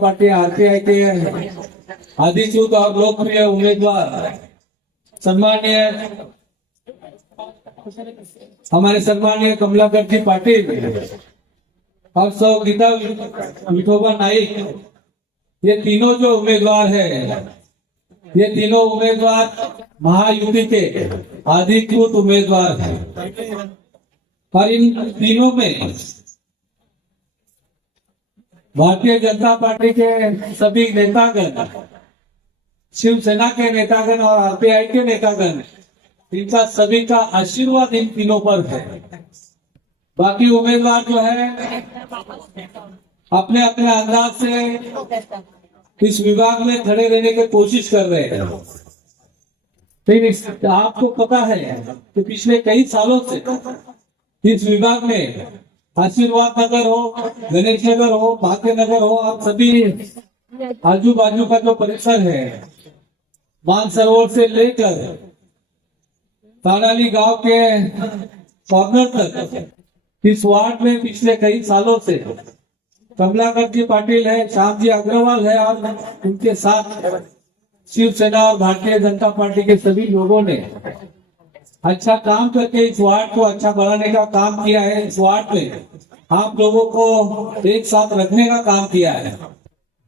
Party RPI के अधिकृत और लोकप्रिय उम्मीदवार सम्मानीय हमारे सम्मानीय कमलाकर जी पाटिल और सौ गीता विठोबा नाइक, ये तीनों जो उम्मीदवार है, ये तीनों उम्मीदवार महायुति के अधिकृत उम्मीदवार हैं और इन तीनों में भारतीय जनता पार्टी के सभी नेतागण, शिवसेना के नेतागण और आरपीआई के नेतागण, इनका सभी का आशीर्वाद इन तीनों पर है। बाकी उम्मीदवार जो है अपने अपने अंदाज से इस विभाग में खड़े रहने की कोशिश कर रहे हैं। फिर आपको पता है कि पिछले कई सालों से इस विभाग में आशीर्वाद नगर हो, गणेश नगर हो, भाग्य नगर हो, आप सभी आजू बाजू का जो परिसर है, मानसरोवर से लेकर तानाली गांव के कॉर्नर तक, इस वार्ड में पिछले कई सालों से कमलाकर जी पाटिल है, श्याम जी अग्रवाल है और उनके साथ शिवसेना और भारतीय जनता पार्टी के सभी लोगों ने अच्छा काम करके इस वार्ड को अच्छा बनाने का काम किया है। इस वार्ड में आप लोगों को एक साथ रखने का काम किया है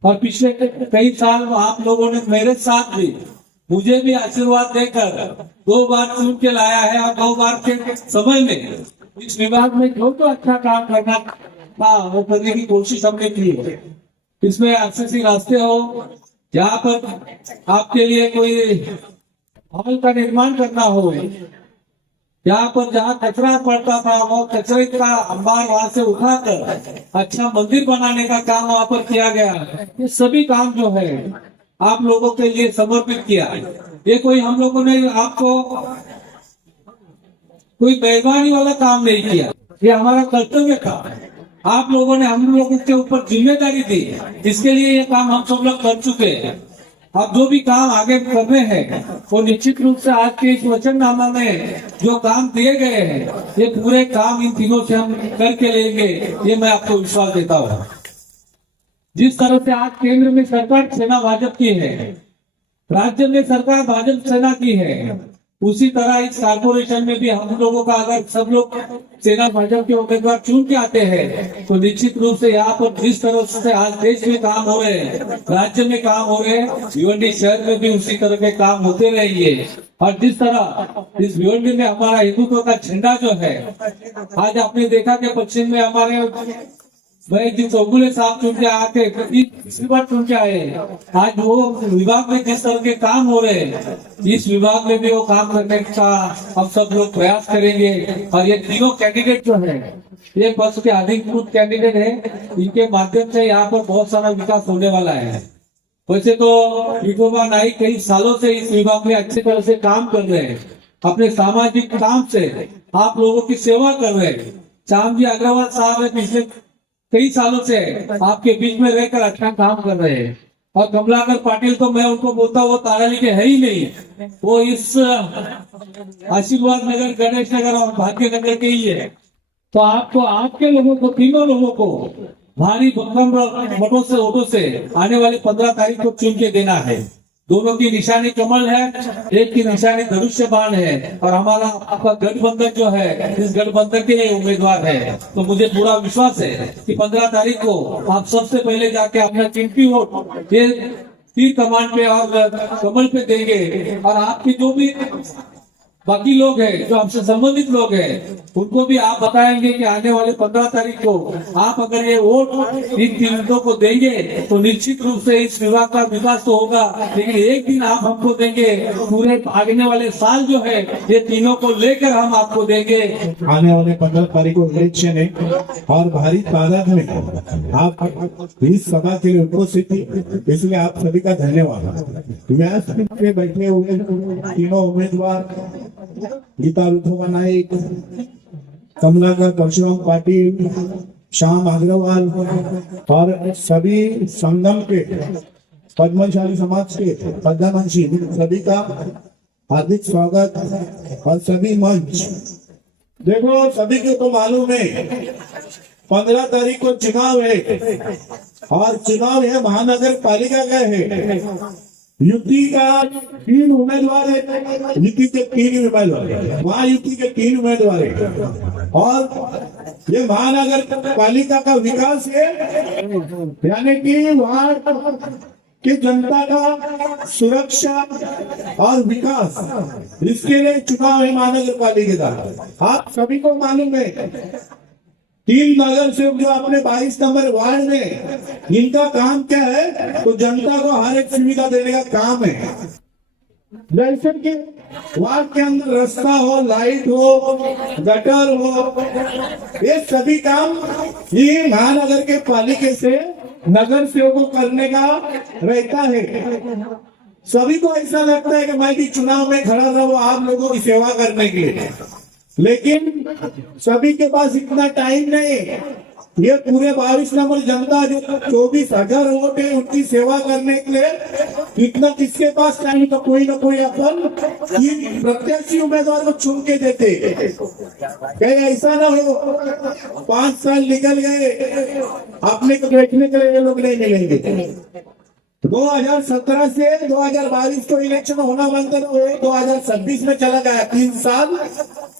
और पिछले कई साल आप लोगों ने मेरे साथ भी, मुझे भी आशीर्वाद देकर 2 बार चुन के लाया है और 2 बार के समय में इस विभाग में जो तो अच्छा काम करना था वो करने की कोशिश हमने की है। इसमें आरसीसी रास्ते हो, जहाँ पर आपके लिए कोई भवन का निर्माण करना हो, यहाँ पर जहाँ कचरा पड़ता था वो कचरे का अंबार वहां से उठाकर अच्छा मंदिर बनाने का काम वहाँ पर किया गया। ये सभी काम जो है आप लोगों के लिए समर्पित किया। ये कोई हम लोगों ने आपको कोई मेहरबानी वाला काम नहीं किया, ये हमारा कर्तव्य था। आप लोगों ने हम लोगों के ऊपर जिम्मेदारी दी, इसके लिए ये काम हम सब लोग कर चुके हैं। अब जो भी काम आगे करने हैं वो निश्चित रूप से आज के इस वचननामा में जो काम दिए गए हैं, ये पूरे काम इन तीनों से हम करके लेंगे, ये मैं आपको विश्वास देता हूँ। जिस तरह से आज केंद्र में सरकार सेना भाजपा की है, राज्य में सरकार भाजपा सेना की है, उसी तरह इस कॉर्पोरेशन में भी हम लोगों का अगर सब लोग सेना भाजपा के उम्मीदवार चुन के आते हैं तो निश्चित रूप से यहाँ पर जिस तरह से आज देश में काम हो रहे हैं, राज्य में काम हो रहे हैं, भिवंडी शहर में भी उसी तरह के काम होते रहेंगे। और जिस तरह इस भिवंडी में हमारा हिंदुत्व का झंडा जो है, आज आपने देखा कि पश्चिम में हमारे जी चौगुले साहब चुन के आके तीसरी बार चुन के आए। आज वो विभाग में जिस तरह के काम हो रहे हैं, इस विभाग में भी वो काम करने का हम सब लोग प्रयास करेंगे। और ये तीनों कैंडिडेट जो है, ये बस के अधिकृत कैंडिडेट है, इनके माध्यम से यहाँ पर बहुत सारा विकास होने वाला है। वैसे तो विठोबा नाइक कई सालों से इस विभाग में अच्छी तरह से काम कर रहे हैं, अपने सामाजिक काम से आप लोगों की सेवा कर रहे हैं। श्याम जी अग्रवाल साहब पिछले कई सालों से आपके बीच में रहकर अच्छा काम कर रहे हैं और कमलाकर पाटिल तो मैं उनको बोलता हूँ वो ताराली के है ही नहीं, वो इस आशीर्वाद नगर, गणेश नगर और भाग्य नगर के ही है। तो आपको, आपके लोगों को, तीनों लोगों को भारी भरकम मतों से, वोटों से आने वाली 15 तारीख को चुन के देना है। दोनों की निशानी कमल है, एक की निशानी धनुष्य बाण है और हमारा आपका गठबंधन जो है, इस गठबंधन के उम्मीदवार है। तो मुझे पूरा विश्वास है कि 15 तारीख को आप सबसे पहले जाके अपना कीमती वोट ये तीर कमान पे और कमल पे देंगे। और आपकी जो भी बाकी लोग हैं, जो हमसे संबंधित लोग हैं, उनको भी आप बताएंगे कि आने वाले 15 तारीख को आप अगर ये वोट इन तीनों को देंगे तो निश्चित रूप से इस विभाग का विकास तो होगा, लेकिन एक दिन आप हमको देंगे, पूरे आगने वाले साल जो है ये तीनों को लेकर हम आपको देंगे। आने वाले 15 तारीख को इलेक्शन है और भारी तादाद में आप इस सभा के लिए उपस्थित थी, इसलिए आप सभी का धन्यवाद। व्यास में बैठे हुए तीनों उम्मीदवार गीता विठोबा नाइक, कमलाकर परशुराम पाटिल, श्याम अग्रवाल और सभी संगम के पद्मशाली समाज के प्रधानमंत्री, सभी का हार्दिक स्वागत। और सभी मंच, देखो सभी को तो मालूम है 15 तारीख को चुनाव है और चुनाव है महानगर पालिका का है। युति का 3 उम्मीदवार है, युति के 3 उम्मीदवार, वहाँ युति के 3 उम्मीदवार है। और ये महानगर पालिका का विकास है, यानी कि वहाँ की जनता का सुरक्षा और विकास, इसके लिए चुनाव है महानगर पालिका का। आप सभी को मालूम है 3 नगर सेवक जो अपने 22 नंबर वार्ड में, इनका काम क्या है, तो जनता को हर एक सुविधा देने का काम है। जैसे कि वार्ड के अंदर रास्ता हो, लाइट हो, गटर हो, ये सभी काम ये महानगर के पालिका से नगर सेवक को करने का रहता है। सभी को ऐसा लगता है कि मैं भी चुनाव में खड़ा रहूं आप लोगों की सेवा करने के लिए, लेकिन सभी के पास इतना टाइम नहीं। ये पूरे 22 नंबर जनता जो 24,000 वोट है उनकी सेवा करने के लिए इतना किसके पास टाइम, तो कोई ना कोई अपन प्रत्याशी उम्मीदवार को चुन के देते। कहीं ऐसा ना हो 5 साल निकल गए, अपने को देखने के लिए ये लोग नहीं मिलेंगे। 2017 से 2022 को इलेक्शन होना बनता था, वो 2026 में चला गया। 3 साल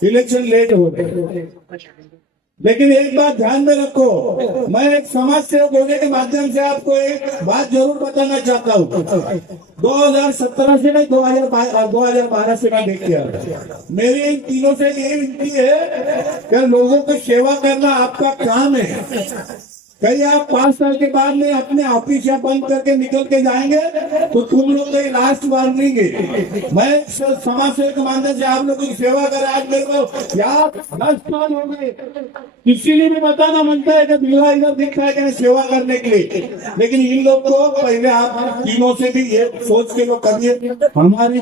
इलेक्शन लेट हो गए। लेकिन एक बात ध्यान में रखो, मैं एक समाज सेवक होने के माध्यम से आपको एक बात जरूर बताना चाहता हूँ। 2017 से नहीं, 2012 से मैं देख किया। मेरी इन तीनों से ये विनती है कि लोगों की सेवा करना आपका काम है। कहीं आप 5 साल के बाद में अपने ऑफिस या बंद करके निकल के जाएंगे तो तुम लोग का लास्ट वार्निंग है। मैं समाज सेवक के माध्यम से आप लोगों की सेवा कर, आज मेरे को यार 10 साल हो गए, इसीलिए भी बताना बनता है कि बिल्ला इधर दिख रहा है कि सेवा करने के लिए। लेकिन इन लोग को पहले आप तीनों से भी ये सोच के लोग करिए, हमारी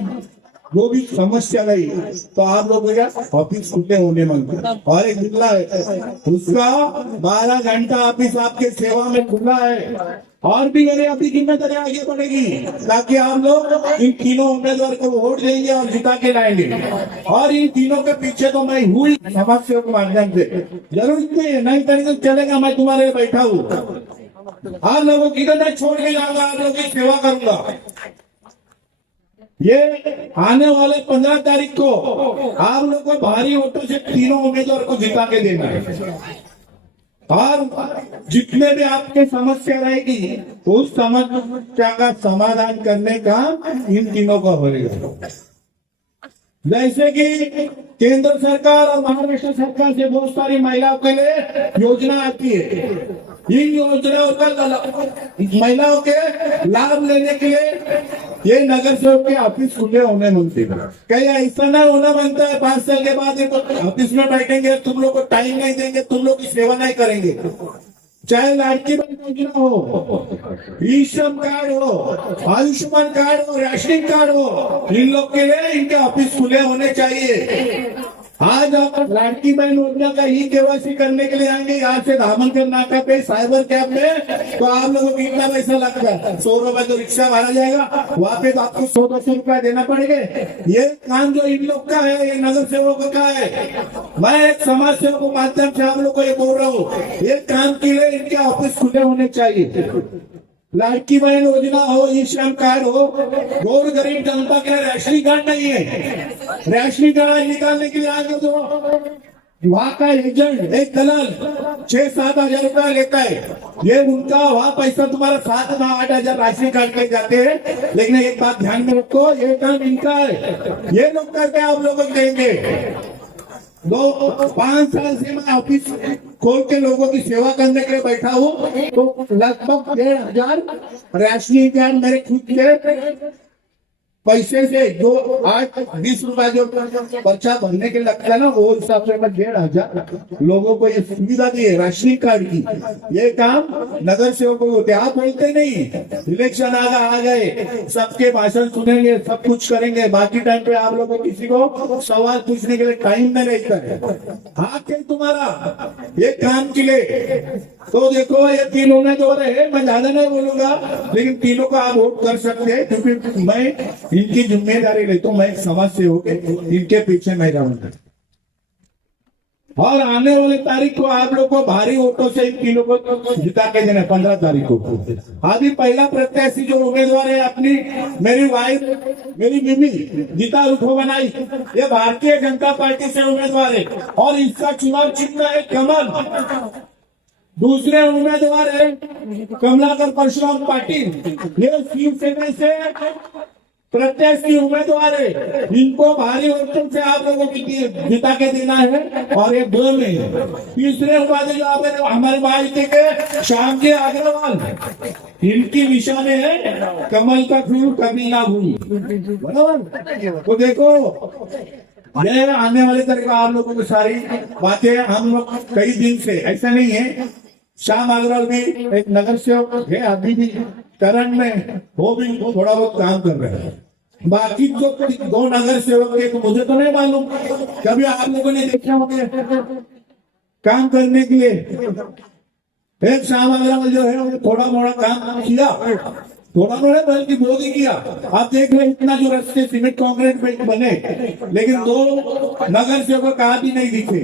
जो भी समस्या रही तो आप लोग क्या ऑफिस खुले होने मांगते। और एक बिल्ला है उसका 12 घंटा ऑफिस आपके सेवा में खुला है। और भी मेरे अपनी जिम्मेदारी आगे बढ़ेगी ताकि आप लोग इन तीनों उम्मीदवार को वोट देंगे और जिता के लाएंगे। और इन तीनों के पीछे तो मैं हूँ समाज सेवक के माध्यम से, जरूर नहीं तरीके चलेगा, मैं तुम्हारे लिए बैठा हूँ। आप लोगों की नहीं छोड़ के जाऊंगा, आप लोगों की सेवा करूंगा। ये आने वाले 15 तारीख को आप लोग को भारी वोटों से तीनों उम्मीदवार को जिता के देना है। और जितने भी आपके समस्या रहेगी उस समस्या का समाधान करने का इन तीनों का होगा। जैसे कि केंद्र सरकार और महाराष्ट्र सरकार से बहुत सारी महिलाओं के लिए योजना आती है। इन योजनाओं का महिलाओं के लाभ लेने के लिए ये नगर सेवक के ऑफिस खुले होने मांगते हैं। कहीं ऐसा ना होना बनता है 5 साल के बाद ऑफिस में बैठेंगे, तुम लोग को टाइम नहीं देंगे, तुम लोग की सेवा नहीं करेंगे। चाहे लाडकी बहन योजना हो, ई श्रम कार्ड हो, आयुष्मान कार्ड हो, राशनिंग कार्ड हो, इन लोग के लिए इनके ऑफिस खुले होने चाहिए। आज आप लाडकी बहन योजना का ई केवाईसी करने के लिए आएंगे यहाँ से धामनकर नाका पे साइबर कैब में, तो आप लोगों को कितना पैसा लगता है? 100 रुपए तो रिक्शा भाड़ा जाएगा, वहाँ पे तो आपको 100-200 रुपया देना पड़ेगा। ये काम जो इन लोग का है, ये नगर सेवकों का है। मैं एक समाज सेवक के माध्यम से आप लोग को ये बोल रहा हूँ, ये काम के लिए इनके ऑफिस खुले होने चाहिए। लाडकी बहन योजना हो, ई श्रम कार्ड हो, गौर गरीब जनता के लिए राशनिंग कार्ड नहीं है। राशनिंग कार्ड निकालने के लिए आगे तो वहाँ का एजेंट, एक दलाल 6-7 हजार रुपया लेता है। ये उनका वहाँ पैसा तुम्हारा 7-8 हजार राशनिंग कार्ड के जाते हैं। लेकिन एक बात ध्यान में रखो, ये काम इनका है, ये लोग करके आप लोगों को देंगे। 5 साल से मैं ऑफिस खोल के लोगों की सेवा करने के लिए बैठा हूँ, तो लगभग 1,500 राशनिंग कार्ड मेरे खुद के पैसे से जो 8-20 रुपया जो पर्चा भरने के लगता है ना, वो हिसाब से मैं 1,500 लोगों को ये सुविधा दी है राशनिंग कार्ड की। ये काम नगर सेवकों को होते। आप बोलते नहीं इलेक्शन आ गए, सबके भाषण सुनेंगे, सब कुछ करेंगे, बाकी टाइम पे आप लोगों को किसी को सवाल पूछने के लिए टाइम नहीं रहता है। हाथ है तुम्हारा ये काम के लिए। तो देखो ये 3 उम्मीदवार है, मैं ज्यादा नहीं बोलूंगा, लेकिन तीनों को आप वोट कर सकते हैं, क्योंकि मैं इनकी जिम्मेदारी लेता हूं। मैं एक समाज सेवक इनके पीछे नहीं रहूंगा। और आने वाले तारीख को आप लोग को भारी वोटों से इन तीनों को जिता के देना 15 तारीख को। अभी पहला प्रत्याशी जो उम्मीदवार है अपनी मेरी वाइफ मेरी मिमी गीता रुखो बनाई, ये भारतीय जनता पार्टी से उम्मीदवार है और इसका चुनाव चिन्ह है कमल। दूसरे उम्मीदवार है कमलाकर परशुराम पाटिल, ये शिवसेना से प्रत्याशी उम्मीदवार है, इनको भारी वोटों से आप लोगों की जिता के देना है। और ये दो में तीसरे उम्मीदवार जो आप हमारे भाई के श्याम जी अग्रवाल, इनकी निशान है कमल का फूल कभी ना भूल, बराबर। तो देखो ये आने वाले तरीके आप लोगों को सारी बातें हम लोग कई दिन से, ऐसा नहीं है श्याम अग्रवाल भी एक नगर सेवक है, अभी भी करण में वो भी थोड़ा बहुत काम कर रहे हैं। बाकी जो 2 नगर सेवक है तो मुझे तो नहीं मालूम, कभी आप लोगों ने देखा होंगे काम करने के लिए। एक श्याम अग्रवाल जो है वो थोड़ा मोड़ा काम किया, थोड़ा मोड़ा बल्कि बहुत ही किया। आप देख रहे इतना जो रास्ते सीमेंट कंक्रीट में बने, लेकिन 2 नगर सेवक कहा भी नहीं दिखे।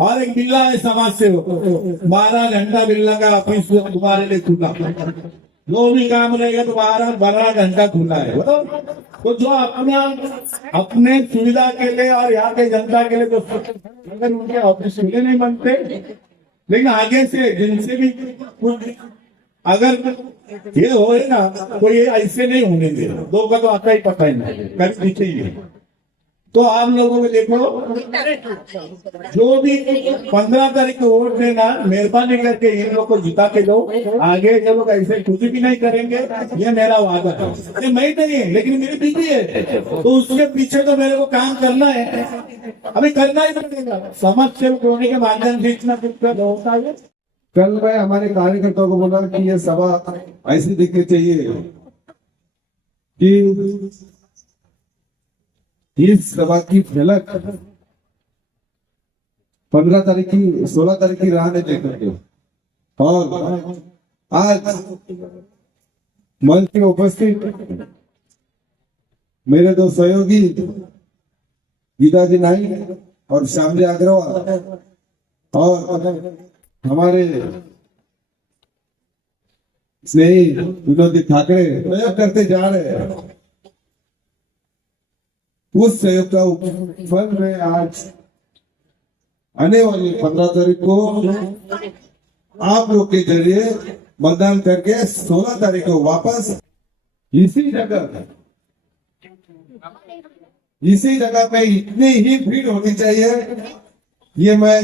और एक बिल्ला है समाज सेवक, 12 घंटा बिल्ला का ऑफिस तुम्हारे लिए खुला, जो भी काम रहेगा तो 12 घंटा खुला है। तो जो अपने सुविधा के लिए और यहाँ के जनता के लिए जो अगर उनके ऑफिस सुविधा नहीं बनते, लेकिन आगे से जिनसे भी कुछ अगर ये होएगा तो ये ऐसे नहीं होने दे, 2 का तो आता ही पता ही नहीं, कभी दिखे ही। तो आप लोगों को देखो जो भी 15 तारीख को वोट देना, मेहरबानी करके इन लोग को जिता के दो। आगे ये लोग ऐसे कुछ भी नहीं करेंगे, ये मेरा वादा है। ये मैं नहीं है लेकिन मेरी बीवी है, तो उसके पीछे तो मेरे को काम करना है, अभी करना ही पड़ेगा। समाज सेवक होने के माध्यम से इतना कुछ होता है। कल मैं हमारे कार्यकर्ताओं को बोला कि ये सभा ऐसी दिखनी चाहिए कि इस सभा की झलक 15 तारीख की 16 तारीख की राह में देख करके। और आज मंच में उपस्थित मेरे 2 सहयोगी गीता जी नाइक और श्याम जी अग्रवाल और हमारे स्नेही विनोद ठाकरे प्रयोग करते जा रहे हैं, उस सहयोग का फल में आज आने वाली 15 तारीख को आप लोग के जरिए मतदान करके 16 तारीख को वापस इसी जगह पे इतनी ही भीड़ होनी चाहिए, ये मैं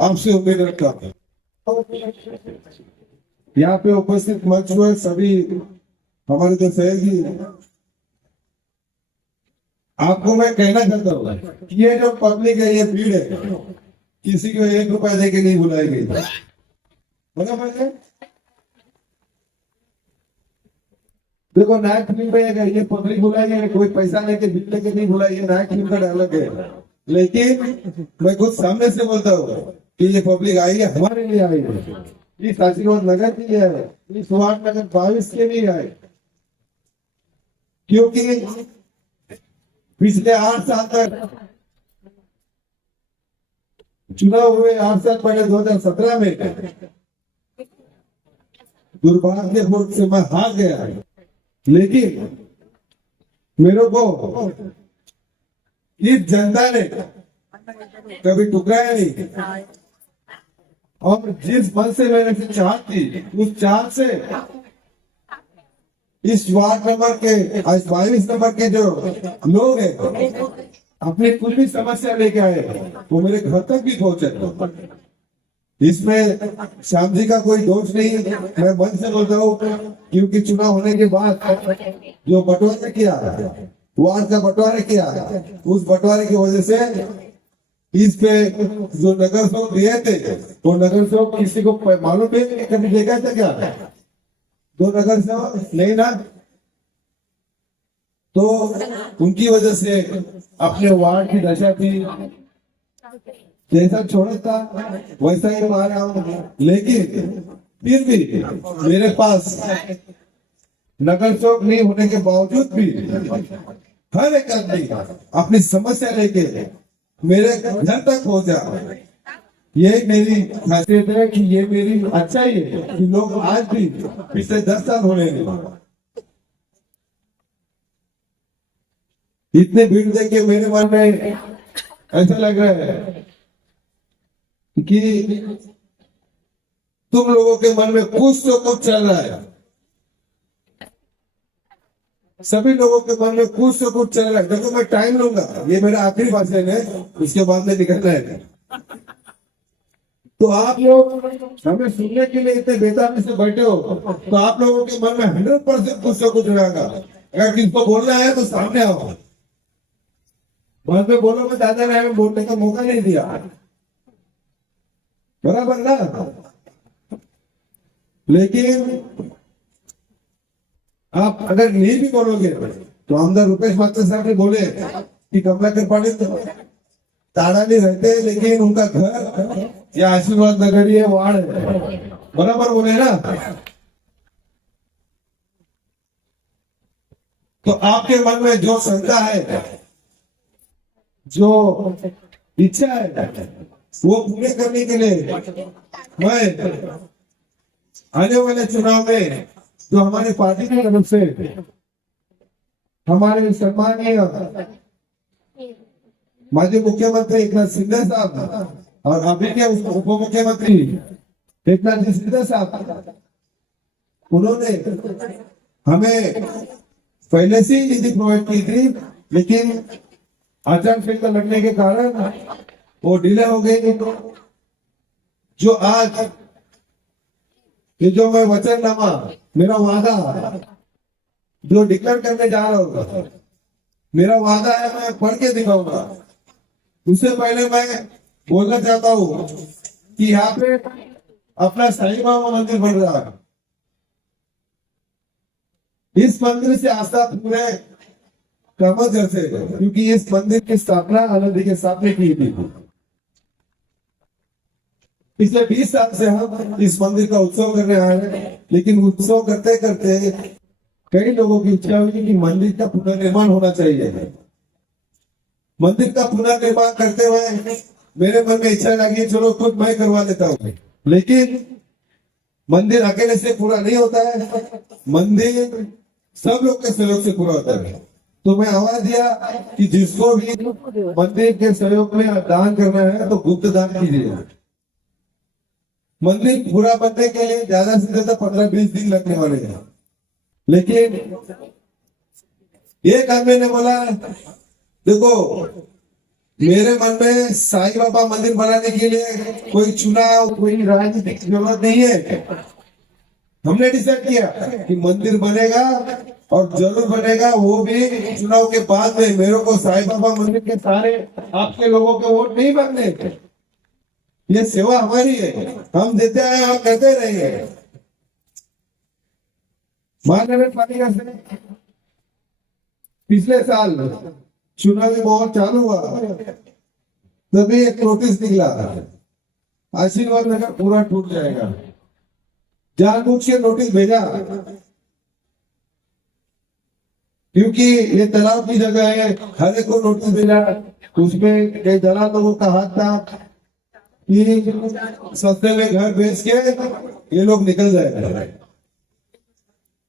आपसे उम्मीद रखता हूँ। यहाँ पे उपस्थित मंच हुए सभी हमारे जो सहयोगी, आपको मैं कहना चाहता हूँ ये जो पब्लिक है, ये भीड़ है, किसी को 1 रुपया देके नहीं बुलाई गई, बराबर। देखो नायक फिल्म में ये पब्लिक बुलाई है, कोई पैसा लेके बिल लेके नहीं बुलाई है, नायक फिल्म का डायलॉग है। लेकिन मैं खुद सामने से बोलता हूँ कि ये पब्लिक आई है, हमारे लिए आई है, इस आशीर्वाद नगर के लिए है, इस वार्ड नगर 22 के लिए आए। क्योंकि पिछले 8 साल तक चुनाव हुए, 8 साल पहले 2017 में दुर्भाग्यपूर्ण से मैं हार गया, लेकिन मेरे को इस जनता ने कभी टुकराया नहीं। और जिस मन से मैंने चाह थी, उस चाह से इस वार्ड नंबर के 22 नंबर के जो लोग हैं अपनी कुछ भी समस्या लेके आए, वो मेरे घर तक भी पहुंचे। इसमें श्याम जी का कोई दोष नहीं, मैं मन से बोलता हूँ, क्योंकि चुनाव होने के बाद जो बंटवारा किया, वार्ड का बंटवारा किया, उस बंटवारे की वजह से इस पे जो नगर सेवक दिए थे, वो नगर सेवक किसी को मालूम नहीं, कभी देखा था क्या 2 नगर सेवक नहीं ना, तो उनकी वजह से अपने वार्ड की दशा थी, जैसा छोड़ा था वैसा ही मारा हूं। लेकिन फिर भी मेरे पास नगर सेवक नहीं होने के बावजूद भी हर एक आदमी अपनी समस्या लेके मेरे घर तक पहुंचा, ये मेरी खासियत है कि ये मेरी अच्छाई है कि लोग आज भी पिछले 10 साल हो रहे हैं इतने भीड़ देख के मेरे मन में ऐसा लग रहा है कि तुम लोगों के मन में कुछ तो कुछ चल रहा है, सभी लोगों के मन में कुछ तो कुछ चल रहा है। देखो मैं टाइम लूंगा, ये मेरा आखिरी भाषण है, उसके बाद में निकलना है। तो आप लोग हमें सुनने के लिए इतने बेताबी से बैठे हो, तो आप लोगों के मन में 100% कुछ तो कुछ रहेगा। अगर किसको बोलना है तो सामने आओ, बाद में बोलो मैं दादा ने हमें बोलने का मौका नहीं दिया, बराबर ना। लेकिन आप अगर नहीं भी बोलोगे तो आमदार रुपेश मास्टर साहब ने बोले कि कमलाकर पाटिल ताड़ाली रहते हैं लेकिन उनका घर या आशीर्वाद नगर ये वार्ड है, बराबर बोले ना। तो आपके मन में जो शंका है, जो इच्छा है, वो पूरे करने के लिए मैं आने वाले चुनाव में जो हमारी पार्टी की तरफ से हमारे सम्मानीय माजी मुख्यमंत्री एकनाथ शिंदे साहब और अभी के उप मुख्यमंत्री एकनाथ जी शिंदे साहब, उन्होंने हमें पहले से ही निधि प्रोवाइड की थी, लेकिन आचार संहिता लगने के कारण वो डिले हो गई। जो आज ये जो मैं वचननामा, मेरा वादा जो डिक्लेयर करने जा रहा हूँ, मेरा वादा है, मैं पढ़ के दिखाऊंगा। उससे पहले मैं बोलना चाहता हूँ कि यहाँ पे अपना साईं बाबा मंदिर बन रहा है। इस मंदिर से आस्था पूरे कर्म जैसे, क्योंकि इस मंदिर की स्थापना आनंद के साथ में की थी। पिछले 20 साल से हम इस मंदिर का उत्सव करने आए हैं, लेकिन उत्सव करते करते कई लोगों की इच्छा हुई कि मंदिर का पुनर्निर्माण होना चाहिए। मंदिर का पुनर्निर्माण करते हुए मेरे मन में इच्छा लगी चलो खुद मैं करवा लेता हूँ, लेकिन मंदिर अकेले से पूरा नहीं होता है, मंदिर सब लोग के सहयोग से पूरा होता है। तो मैं आवाज दिया कि जिसको भी मंदिर के सहयोग में दान करना है तो गुप्त दान कीजिए। मंदिर पूरा बनने के लिए ज्यादा से ज्यादा 15-20 दिन लगने वाले हैं, लेकिन एक आदमी ने बोला देखो मेरे मन में साईं बाबा मंदिर बनाने के लिए कोई चुनाव, कोई राजनीतिक जरूरत नहीं है। हमने डिसाइड किया कि मंदिर बनेगा और जरूर बनेगा, वो भी चुनाव के बाद में। मेरे को साईं बाबा मंदिर के सारे आपके लोगों के वोट नहीं मांगने, ये सेवा हमारी है, हम देते आए, हम करते रहेंगे। महानगर पालिका से पिछले साल चुनावी माहौल चालू हुआ, तभी एक नोटिस निकला, आशीर्वाद नगर पूरा टूट जाएगा। जानबूझ के नोटिस भेजा, क्योंकि ये तालाब की जगह है, हर एक को नोटिस भेजा। उसमें कई दलाल लोगों का हाथ था कि सस्ते में घर बेच के ये लोग निकल जाएगा।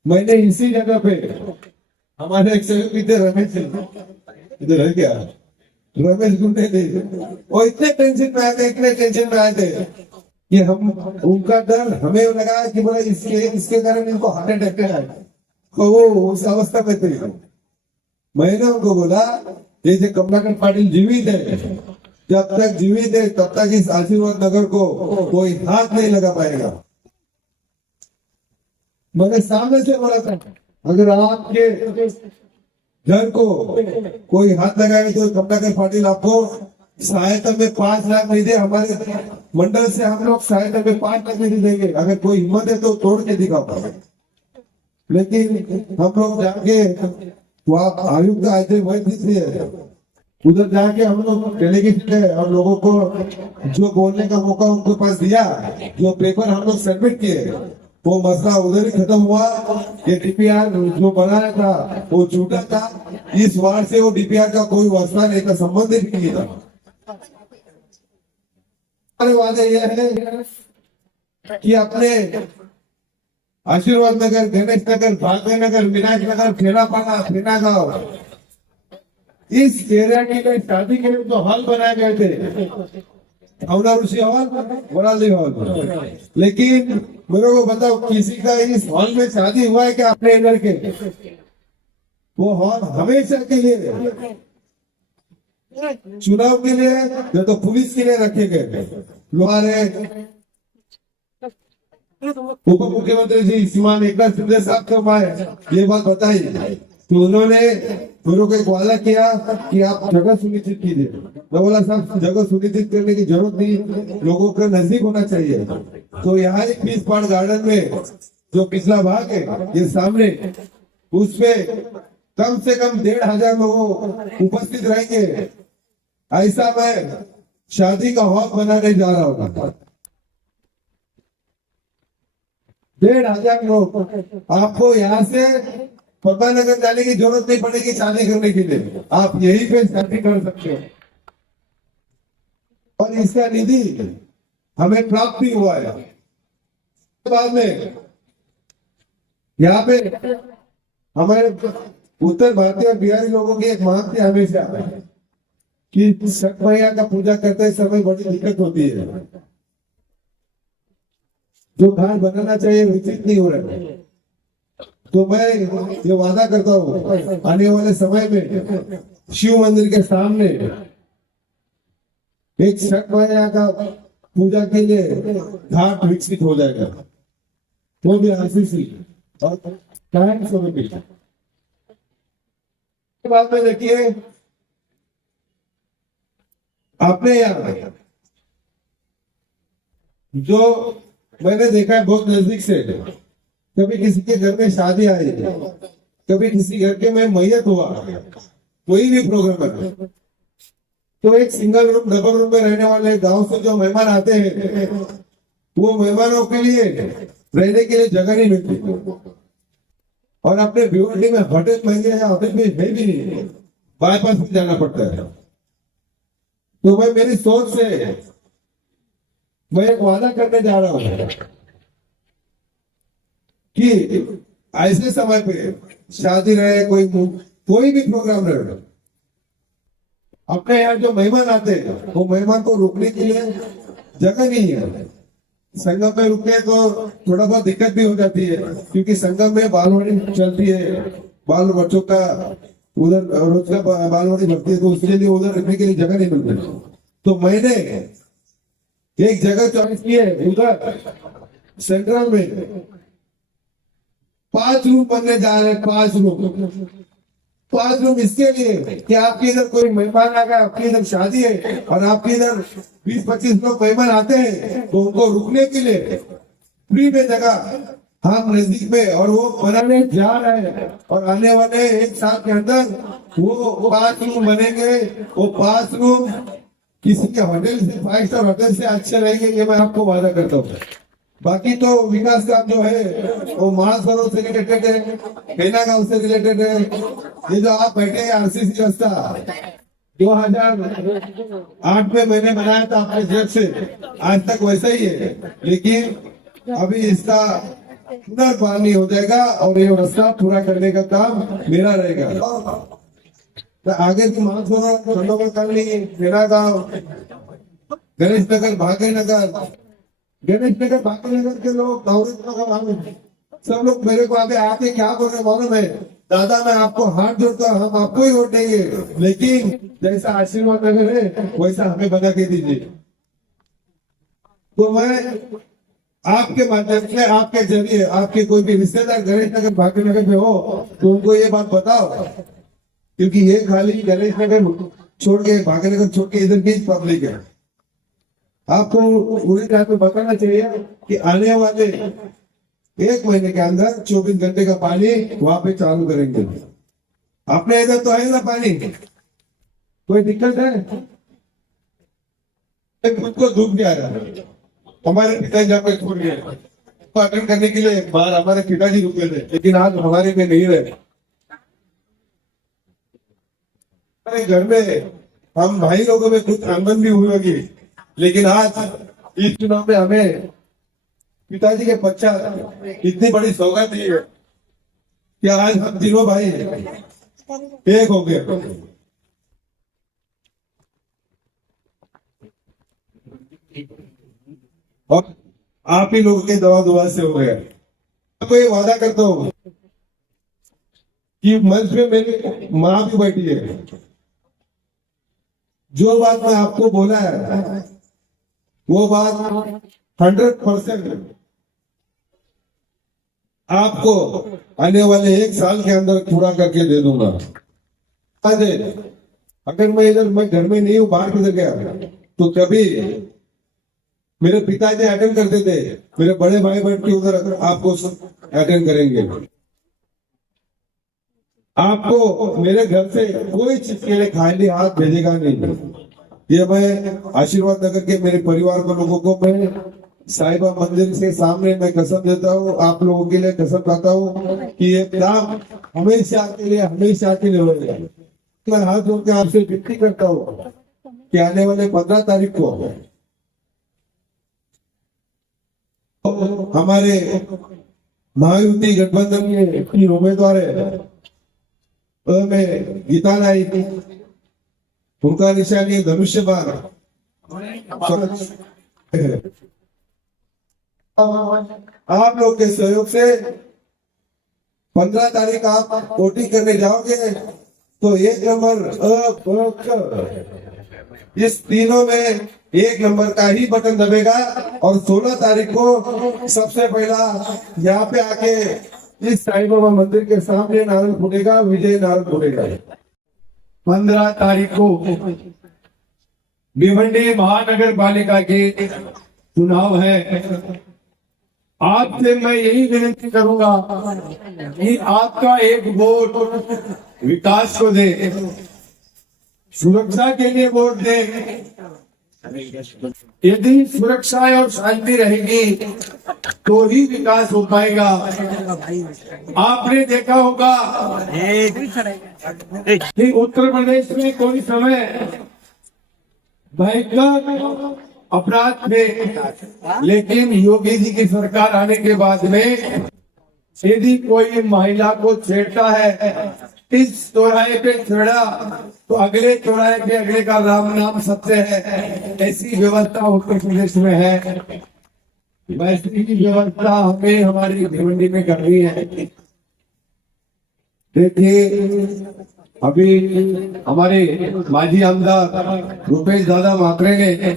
मैंने इसी जगह पे हमारे एक सहयोगी थे रमेश, इधर है क्या, रमेश गुंडे थे, वो इतने टेंशन में आए थे, इतने टेंशन में आए थे कि हम उनका डर हमें लगा कि बोला इसके कारण इनको हार्ट अटैक आया, तो वो उस अवस्था में थे। मैंने उनको बोला ये जो कमलाकर पाटिल जीवित है, जब तक जीवित है तब तक इस आशीर्वाद नगर को कोई हाथ नहीं लगा पाएगा। मैंने सामने से बोला था अगर आपके घर को कोई हाथ लगाए तो कमलाकर पाटिल आपको सहायता में 5 लाख नहीं दे, हमारे मंडल से हम लोग सहायता में 5 लाख नहीं देंगे, अगर कोई हिम्मत है तो तोड़ के दिखाओ। लेकिन हम लोग जाके वहाँ आयुक्त आए थे, वही है, उधर जाके हम लोग डेलीगेट थे और लोगों को जो बोलने का मौका उनके पास दिया, जो पेपर हम लोग सबमिट किए वो मसला उधर ही खत्म हुआ। ये डीपीआर जो बनाया था वो झूठा था, इस वार्ड से वो डीपीआर का कोई वास्ता नहीं था, संबंध ही नहीं था। हमारे वादे यह है कि अपने आशीर्वाद नगर, गणेश नगर, भाग्य नगर, विनायक नगर, खेलापाड़ा, खेना गांव, इस एरिया के लिए शादी के लिए तो हॉल बनाए गए थे, अवना ऋषि हॉल, वराली हॉल। लेकिन मेरे को बताओ, किसी का इस हॉल में शादी हुआ है क्या अपने इधर के? वो हॉल हमेशा के लिए चुनाव के लिए या तो पुलिस के लिए रखे गए। हमारे उप मुख्यमंत्री जी श्रीमान एकनाथ शिंदे साहब को मैं ये बात बताई तो उन्होंने मेरे को एक वादा किया कि आप जगह सुनिश्चित कीजिए। मैं बोला साहब, जगह सुनिश्चित करने की जरूरत नहीं, लोगों के नजदीक होना चाहिए। तो यहाँ एक पीस पार्क गार्डन में जो पिछला भाग है, ये सामने, उसपे कम से कम 1,500 लोग उपस्थित रहेंगे। ऐसा मैं शादी का हॉल बनाने जा रहा हूँ। 1,500 लोग, आपको यहाँ से पब्बा नगर जाने की जरूरत नहीं पड़ेगी शादी करने के लिए, आप यहीं पे शादी कर सकते हो। और इसका निधि हमें प्राप्त भी हुआ है। बाद में यहाँ पे हमारे उत्तर भारतीय और बिहारी लोगों की एक मांग थी हमेशा कि छठ मैया का पूजा करते समय बड़ी दिक्कत होती है, जो घाट बनाना चाहिए विकसित नहीं हो रहा है। तो मैं ये वादा करता हूँ, आने वाले समय में शिव मंदिर के सामने एक छठ मैया का पूजा के लिए घाट विकसित हो जाएगा, वो भी आरसीसी और टाइम समिति। बाद में देखिए, आपने यहाँ जो मैंने देखा है बहुत नजदीक से, कभी किसी के घर में शादी आई, कभी किसी घर के में मैयत हुआ, कोई भी प्रोग्राम है, तो एक सिंगल रूम, डबल रूम में रहने वाले गांव से जो मेहमान आते हैं, वो मेहमानों के लिए रहने के लिए जगह नहीं मिलती। और अपने भिवंडी में होटल महंगे या होटल में है भी नहीं, बाईपास में जाना पड़ता है। तो मैं मेरी सोच से मैं एक वादा करने जा रहा हूं कि ऐसे समय पे शादी रहे, कोई भी प्रोग्राम रहे, अपने यहाँ जो मेहमान आते हैं वो मेहमान को रुकने के लिए जगह नहीं है। संगम में रुके तो थोड़ा बहुत दिक्कत भी हो जाती है, क्योंकि संगम में बालवाड़ी चलती है, बाल बच्चों का उधर रोज का बालवाड़ी लगती है, तो उसके लिए उधर रखने के लिए जगह नहीं मिलती। तो मैंने एक जगह चॉइस की है, उधर सेंट्रल में 5 रूम बनने जा रहे हैं। 5 रूम इसके लिए कि आपके इधर कोई मेहमान आ गया, आपकी इधर शादी है और आपके इधर 20-25 लोग मेहमान आते हैं, तो उनको रुकने के लिए फ्री में जगह हम नजदीक में और वो बनाने जा रहे हैं। और आने वाले 1 साल के अंदर वो 5 रूम बनेंगे। वो 5 रूम किसी के होटल से, 5 स्टार होटल से अच्छे रहेंगे, ये मैं आपको वादा करता हूँ। बाकी तो विकास काम जो है वो मानसरोवर से रिलेटेड है, हेना गांव से रिलेटेड है। ये जो आप बैठे हैं आरसीसी रास्ता 2008 में मैंने बनाया था अपने जेब से, आज तक वैसा ही है, लेकिन अभी इसका पुनर्बहाली हो जाएगा और ये रास्ता पूरा करने का काम मेरा रहेगा। तो आगे की मानसरोवर, चंदोबर कॉलोनी, हेना गांव, गणेश नगर, भाग्य नगर, के लोग, सब लोग मेरे को आके क्या बोल रहे मालूम है? दादा मैं आपको हाथ जोड़ता हूँ, हम आपको ही वोट देंगे, लेकिन जैसा आशीर्वाद नगर है वैसा हमें बना के दीजिए। तो मैं आपके माध्यम से, आपके जरिए, आपके कोई भी रिश्तेदार गणेश नगर, भाग्य नगर में हो तो उनको ये बात बताओ, क्योंकि ये खाली गणेश नगर छोड़ के, भाग्य नगर छोड़ के इधर की पब्लिक है। आपको पूरी रात में बताना चाहिए कि आने वाले 1 महीने के अंदर 24 घंटे का पानी वहां पे चालू करेंगे। अपने इधर तो है ना पानी, कोई दिक्कत है? खुद को धूप गया है, हमारे पिताजी जहाँ पे छोड़ गए अटेंड करने के लिए, बाहर हमारे पिताजी रुके थे, लेकिन आज हमारे में नहीं रहे। हमारे घर में हम भाई लोगों में कुछ आंदन भी हुई होगी, लेकिन आज इस चुनाव में हमें पिताजी के पश्चात इतनी बड़ी सौगात दी है कि आज हम तीनों भाई एक हो गए। और आप ही लोगों के दवा दुआ से हो गया। आपको ये वादा करता हूं कि मंच में मेरी माँ भी बैठी है। जो बात मैं आपको बोला है वो बात 100% आपको आने वाले 1 साल के अंदर पूरा करके दे दूंगा। अगर मैं घर में नहीं हूं, बाहर गुजर गया, तो कभी मेरे पिताजी अटेंड करते थे, मेरे बड़े भाई बैठ के उधर आपको अटेंड करेंगे। आपको मेरे घर से कोई चीज के लिए खाली हाथ भेजेगा नहीं। ये मैं आशीर्वाद नगर के मेरे परिवार के लोगों को मैं साहिबा मंदिर के सामने मैं कसम देता हूँ, आप लोगों के लिए कसम खाता हूँ कि ये काम हमेशा के लिए होगा। मैं हाथ जोड़ के आपसे विनती करता हूँ कि आने वाले 15 तारीख को हमारे महायुति गठबंधन के उम्मीदवार है गीता नाइक, उनका निशानी धनुष्य बाण। आप लोग के सहयोग से 15 तारीख आप वोटिंग करने जाओगे तो 1 नंबर इस तीनों में 1 नंबर का ही बटन दबेगा और 16 तारीख को सबसे पहला यहाँ पे आके इस साईं बाबा मंदिर के सामने नारल फूटेगा, विजय नारल फूटेगा। 15 तारीख को भिवंडी महानगर पालिका के चुनाव है। आपसे मैं यही विनती करूंगा कि आपका एक वोट विकास को दे, सुरक्षा के लिए वोट दे। यदि सुरक्षा और शांति रहेगी तो ही विकास हो पाएगा। आपने देखा होगा कि उत्तर प्रदेश में कोई समय भयंकर अपराध थे, लेकिन योगी जी की सरकार आने के बाद में यदि कोई महिला को छेड़ता है, इस चौराहे पे छेड़ा तो अगले चौराहे पे अगले का राम नाम सत्य है। ऐसी व्यवस्था उत्तर प्रदेश में है, वैसी ही व्यवस्था हमें हमारी भिवंडी में करनी है। देखिए अभी हमारे माजी आमदार रुपेश दादा माकरे ने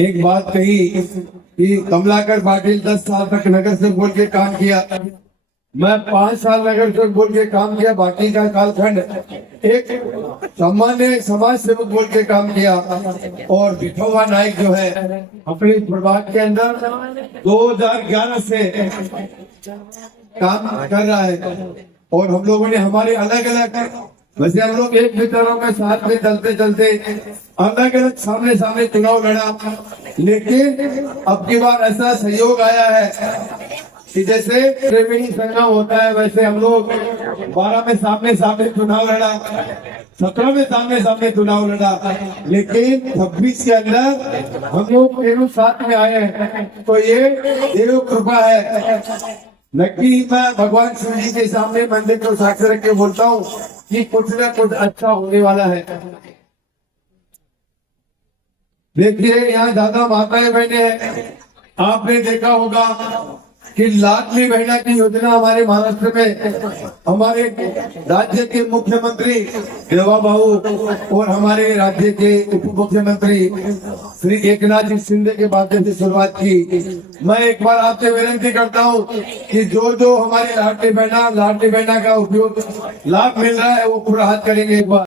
एक बात कही कि कमलाकर पाटिल 10 साल तक नगर सेवक बोल के काम किया, मैं 5 साल नगर सेवक बोल के काम किया, बाकी का कालखंड एक सामान्य समाज सेवक बोल के काम किया। और विठोबा नाइक जो है अपने प्रभाग के अंदर 2011 से काम कर रहा है। और हम लोगों ने हमारे अलग अलग, वैसे हम लोग एक विचारों में साथ में चलते चलते अलग अलग सामने सामने चुनाव लड़ा, लेकिन अब की बार ऐसा सहयोग आया है कि जैसे त्रिवेणी संगम होता है वैसे हम लोग 12 में सामने सामने चुनाव लड़ा, 17 में सामने सामने चुनाव लड़ा, लेकिन 26 के अंदर हम लोग तीनों साथ में आए हैं। तो ये देव कृपा है। नक्की मैं भगवान शिव जी के सामने मंदिर को साक्षी रख के बोलता हूँ कि कुछ न कुछ अच्छा होने वाला है। देखिए यहाँ दादा माताएं बहने हैं, आपने देखा होगा कि लाडली बहना की योजना हमारे महाराष्ट्र में हमारे राज्य के मुख्यमंत्री देवा बाबू और हमारे राज्य के उप मुख्यमंत्री श्री एकनाथ जी शिंदे के माध्यम से शुरुआत की। मैं एक बार आपसे विनती करता हूं कि जो जो हमारी लाडली बहना का उपयोग लाभ मिल रहा है वो पूरा हाथ करेंगे एक बार।